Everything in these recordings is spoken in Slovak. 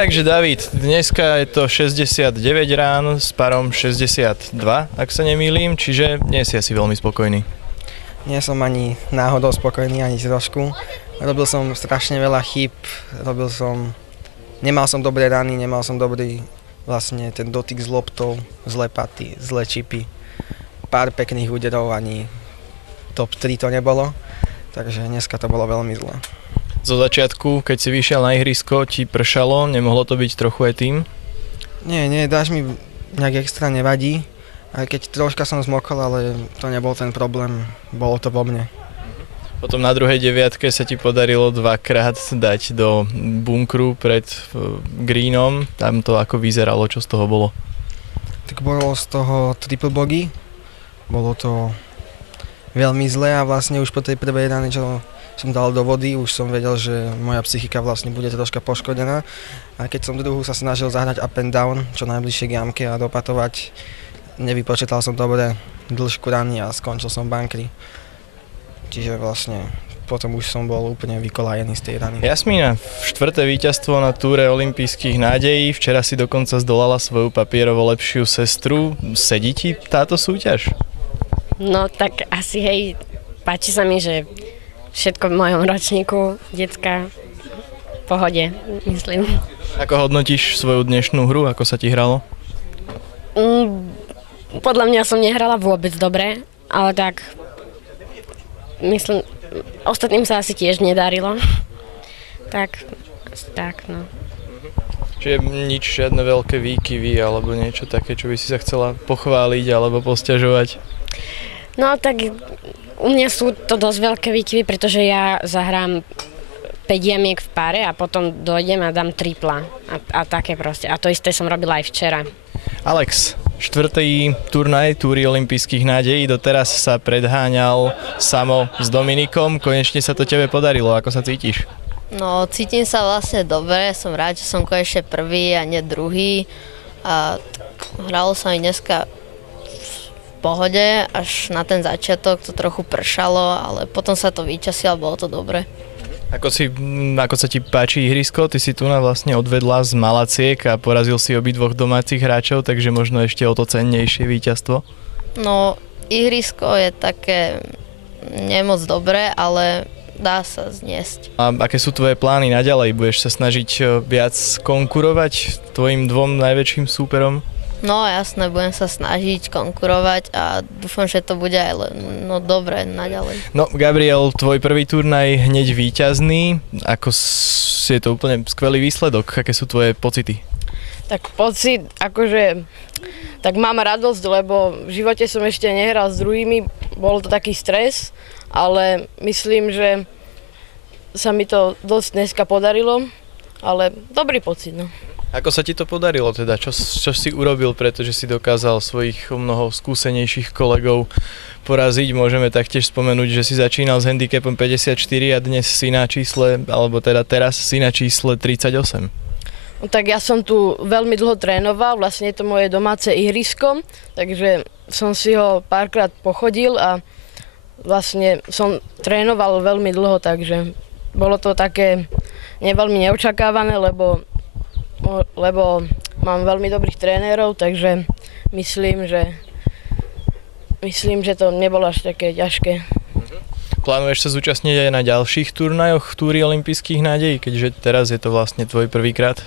Takže David, dneska je to 69 rán s parom 62, ak sa nemýlim, čiže nie si asi veľmi spokojný. Nie som ani náhodou spokojný, ani trošku. Robil som strašne veľa chýb, nemal som dobré rany, nemal som dobrý vlastne ten dotyk s loptou, zlé paty, zlé čipy. Pár pekných úderov, ani top 3 to nebolo, takže dneska to bolo veľmi zlé. Zo začiatku, keď si vyšiel na ihrisko, ti pršalo, nemohlo to byť trochu aj tým? Nie, dáž mi nejak extra nevadí, aj keď troška som zmokol, ale to nebol ten problém, bolo to vo mne. Potom na druhej deviatke sa ti podarilo dvakrát dať do bunkru pred greenom, tam to ako vyzeralo, čo z toho bolo? Tak bolo z toho triple bogey, bolo to veľmi zlé a vlastne už po tej prvej rane, čo som dal do vody, už som vedel, že moja psychika vlastne bude troška poškodená. A keď som druhú sa snažil zahrať up and down, čo najbližšie k jamke a dopatovať, nevypočítal som dobre dĺžku rany a skončil som v bunkri. Čiže vlastne potom už som bol úplne vykolajený z tej rany. Jasmína, štvrté víťazstvo na túre olympijských nádejí, včera si dokonca zdolala svoju papierovo lepšiu sestru. Sedí ti táto súťaž? No tak asi hej, páči sa mi, že všetko v mojom ročníku, decka, v pohode, myslím. Ako hodnotíš svoju dnešnú hru, ako sa ti hralo? Podľa mňa som nehrala vôbec dobre, ale tak, myslím, ostatným sa asi tiež nedarilo. Tak, no. Čiže nič, žiadne veľké výkyvy alebo niečo také, čo by si sa chcela pochváliť alebo posťažovať? No tak u mňa sú to dosť veľké výkyvy, pretože ja zahrám 5 jamiek v páre a potom dojdem a dám tripla a také proste. A to isté som robila aj včera. Alex, štvrtý turnaj túry olympijských nádejí, doteraz sa predháňal Samo s Dominikom, konečne sa to tebe podarilo, ako sa cítiš? No, cítim sa vlastne dobre, som rád, že som konečne prvý a nie druhý a hralo sa mi dneska pohode, až na ten začiatok to trochu pršalo, ale potom sa to vyčasilo a bolo to dobre. Ako sa ti páči ihrisko? Ty si tu vlastne odvedla z Malaciek a porazil si obidvoch domácich hráčov, takže možno ešte o to cennejšie víťazstvo? No, ihrisko je také nemoc dobré, ale dá sa zniesť. A aké sú tvoje plány naďalej? Budeš sa snažiť viac konkurovať tvojim dvom najväčším súperom? No jasné, budem sa snažiť konkurovať a dúfam, že to bude aj dobre naďalej. No Gabriel, tvoj prvý turnaj hneď víťazný, je to úplne skvelý výsledok, aké sú tvoje pocity? Tak pocit, akože, tak mám radosť, lebo v živote som ešte nehral s druhými, bol to taký stres, ale myslím, že sa mi to dosť dneska podarilo, ale dobrý pocit, no. Ako sa ti to podarilo teda? Čo si urobil, pretože si dokázal svojich mnoho skúsenejších kolegov poraziť? Môžeme taktiež spomenúť, že si začínal s handicapom 54 a dnes si na čísle, alebo teda teraz si na čísle 38. No, tak ja som tu veľmi dlho trénoval, vlastne je to moje domáce ihrisko, takže som si ho párkrát pochodil a vlastne som trénoval veľmi dlho, takže bolo to také veľmi neočakávané, lebo mám veľmi dobrých trénerov, takže myslím, že to nebolo až také ťažké. Plánuješ sa zúčastniť aj na ďalších turnajoch túry olympijských nádejí, keďže teraz je to vlastne tvoj prvýkrát?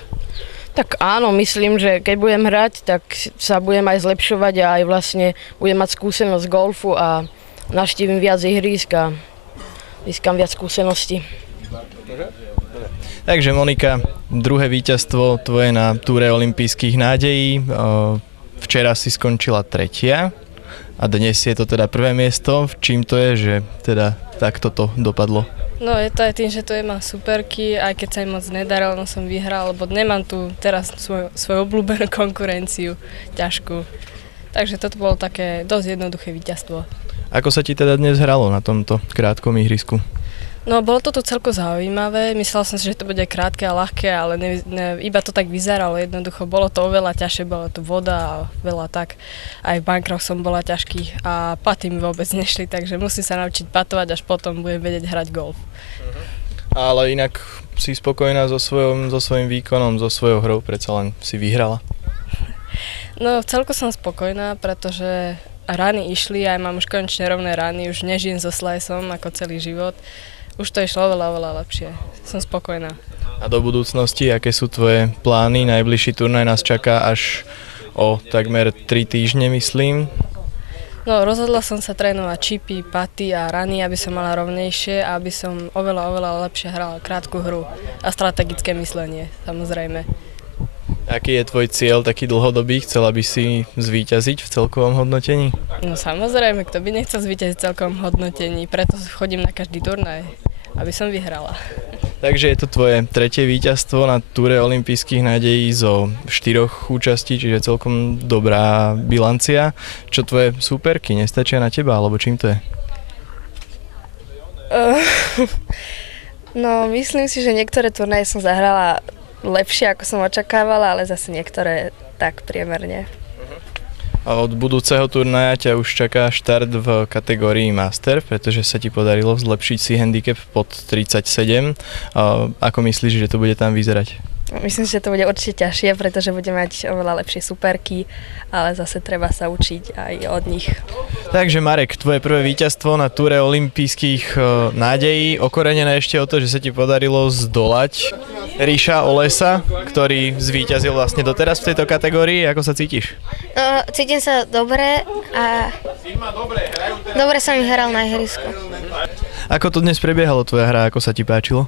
Tak áno, myslím, že keď budem hrať, tak sa budem aj zlepšovať a aj vlastne budem mať skúsenosť golfu a navštívim viac ihrísk a získam viac skúseností. Takže Monika, druhé víťazstvo tvoje na túre olympijských nádejí. Včera si skončila tretia a dnes je to teda prvé miesto. Čím to je, že teda takto to dopadlo? No je to aj tým, že tu mám superky, aj keď sa im moc nedarilo, no som vyhral, lebo nemám tu teraz svoju obľúbenú konkurenciu ťažkú. Takže toto bolo také dosť jednoduché víťazstvo. Ako sa ti teda dnes hralo na tomto krátkom ihrisku? No, bolo to tu celko zaujímavé. Myslela som si, že to bude krátke a ľahké, ale iba to tak vyzeralo jednoducho. Bolo to oveľa ťažšie, bola tu voda a veľa tak. Aj v bankroch som bola ťažký a paty mi vôbec nešli, takže musím sa naučiť patovať, až potom budem vedieť hrať golf. Ale inak si spokojná so svojím výkonom, so svojou hrou, predsa len si vyhrala. No celko som spokojná, pretože rany išli, aj mám už konečne rovné rany, už nežijem so sliceom ako celý život. Už to išlo oveľa lepšie. Som spokojná. A do budúcnosti, aké sú tvoje plány? Najbližší turnaj nás čaká až o takmer 3 týždne, myslím. No rozhodla som sa trénovať čipy, paty a rany, aby som mala rovnejšie a aby som oveľa lepšie hrala krátku hru a strategické myslenie, samozrejme. Aký je tvoj cieľ taký dlhodobý? Chcela by si zvíťaziť v celkovom hodnotení? No samozrejme, kto by nechcel zvíťaziť v celkovom hodnotení, preto chodím na každý turnaj, aby som vyhrala. Takže je to tvoje tretie víťazstvo na túre olympijských nádejí zo 4 účastí, čiže celkom dobrá bilancia. Čo tvoje súperky, nestačia na teba, alebo čím to je? No, myslím si, že niektoré turnaje som zahrala lepšie, ako som očakávala, ale zase niektoré tak priemerne. A od budúceho turnaja ťa už čaká štart v kategórii Master, pretože sa ti podarilo zlepšiť si handicap pod 37. Ako myslíš, že to bude tam vyzerať? Myslím, že to bude určite ťažšie, pretože bude mať oveľa lepšie superky, ale zase treba sa učiť aj od nich. Takže Marek, tvoje prvé víťazstvo na túre olympijských nádejí, okorenené ešte o to, že sa ti podarilo zdolať Ríša Olesa, ktorý zvíťazil vlastne doteraz v tejto kategórii. Ako sa cítiš? Cítim sa dobre a dobre som hral na ihrisku. Ako to dnes prebiehalo tvoja hra, ako sa ti páčilo?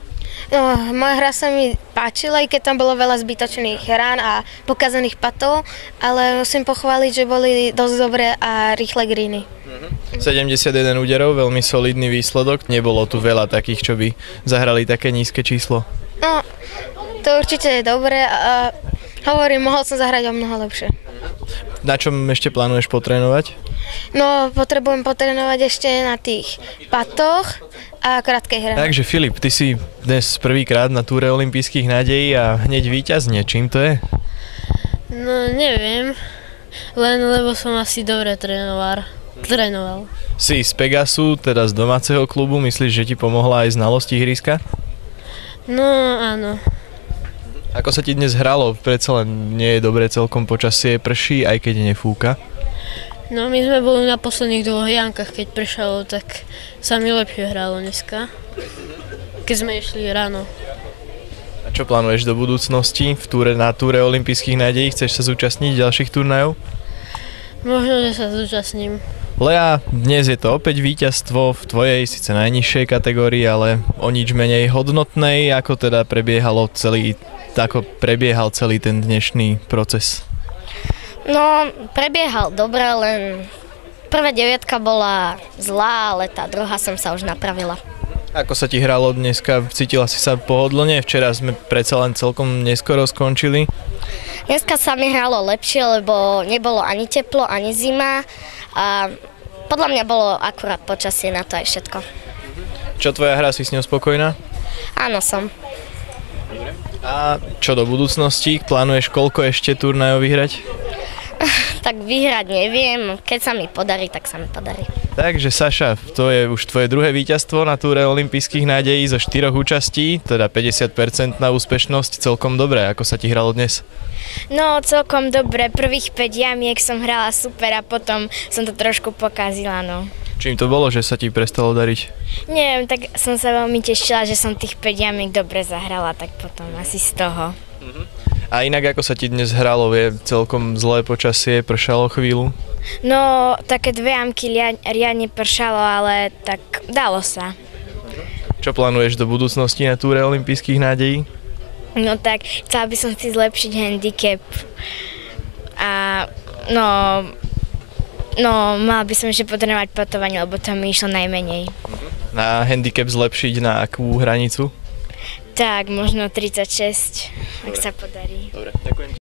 No, moja hra sa mi páčila, aj keď tam bolo veľa zbytočných rán a pokazaných patov, ale musím pochváliť, že boli dosť dobré a rýchle greeny. 71 úderov, veľmi solidný výsledok. Nebolo tu veľa takých, čo by zahrali také nízke číslo. No, to určite je dobré a hovorím, mohol som zahrať o mnoho lepšie. Na čom ešte plánuješ potrénovať? No, potrebujem potrénovať ešte na tých patoch a krátkej hre. Takže Filip, ty si dnes prvýkrát na túre olympijských nádejí a hneď víťazne. Čím to je? No neviem, len lebo som asi dobre trénoval. Si z Pegasu, teda z domáceho klubu, myslíš, že ti pomohla aj znalosť ihriska? No áno. Ako sa ti dnes hralo? Predsa len nie je dobre celkom počasie, prší, aj keď nefúka. No my sme boli na posledných 2 jánkach, keď pršalo, tak sa mi lepšie hralo dneska, keď sme išli ráno. A čo plánuješ do budúcnosti na túre olympijských nádejí? Chceš sa zúčastniť ďalších turnajov? Možno, že sa zúčastním. Lea, dnes je to opäť víťazstvo v tvojej, síce najnižšej kategórii, ale o nič menej hodnotnej. Ako teda prebiehal celý ten dnešný proces? No, prebiehal dobre, len prvá 9 bola zlá, ale tá druhá som sa už napravila. Ako sa ti hralo dneska? Cítila si sa pohodlne? Včera sme predsa len celkom neskoro skončili. Dneska sa mi hralo lepšie, lebo nebolo ani teplo, ani zima a podľa mňa bolo akurát počasie na to aj všetko. Čo tvoja hra, si s ňou spokojná? Áno, som. A čo do budúcnosti? Plánuješ koľko ešte turnajov vyhrať? Tak vyhrať neviem, keď sa mi podarí, tak sa mi podarí. Takže Saša, to je už tvoje druhé víťazstvo na túre olympijských nádejí zo 4 účastí, teda 50% na úspešnosť, celkom dobré. Ako sa ti hralo dnes? No, celkom dobre. Prvých 5 jamiek som hrala super a potom som to trošku pokazila, no. Čím to bolo, že sa ti prestalo dariť? Neviem, tak som sa veľmi tešila, že som tých 5 jamiek dobre zahrala, tak potom asi z toho. A inak ako sa ti dnes hralo? Je celkom zlé počasie, pršalo chvíľu? No, také 2 jamky riadne pršalo, ale tak dalo sa. Čo plánuješ do budúcnosti na túre olympijských nádejí? No tak, chcela by som si zlepšiť handicap a mala by som ešte potrebovať patovanie, lebo tam mi išlo najmenej. Na handicap zlepšiť na akú hranicu? Tak, možno 36, ak sa podarí. Dobre, ďakujem.